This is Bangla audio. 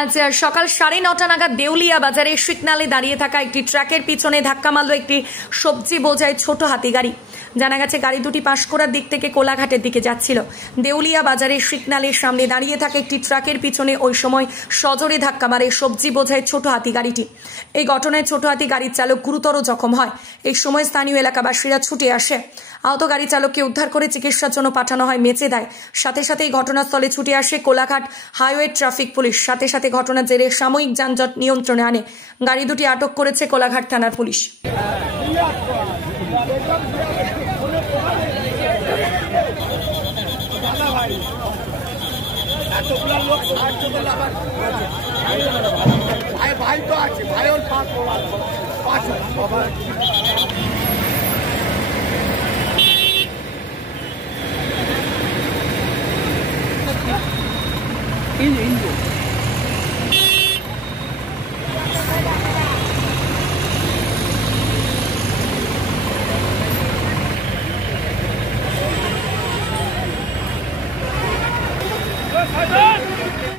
আজ সকাল 9:30 নাগাদ দেউলিয়া বাজারে সিগনালে দাঁড়িয়ে থাকা একটি ট্রাকের পিছনে ধাক্কা মারল একটি সবজি বোঝাই ছোট হাতি গাড়ি। জানা গেছে গাড়ি দুটি পাঁশকুড়ার দিক থেকে কোলাঘাটের দিকে যাচ্ছিল। দেউলিয়া বাজারের সিগনালের সামনে দাঁড়িয়ে থাকা একটি ট্রাকের পিছনে ওই সময় সজোরে ধাক্কা মারে সবজি বোঝাই ছোট হাতি গাড়িটি। এই ঘটনায় ছোট হাতি গাড়ির চালক গুরুতর জখম হয়। এই সময় স্থানীয় এলাকাবাসীরা ছুটে আসে। আহত গাড়ি চালককে উদ্ধার করে চিকিৎসার জন্য পাঠানো হয় মেচেদায়। সাথে সাথে ঘটনাস্থলে ছুটে আসে কোলাঘাট হাইওয়ে ট্রাফিক পুলিশ। সাথে সাথে ঘটনার জেরে সাময়িক যানজট নিয়ন্ত্রণে আনে। গাড়ি দুটি আটক করেছে কোলাঘাট থানার পুলিশ। Indio.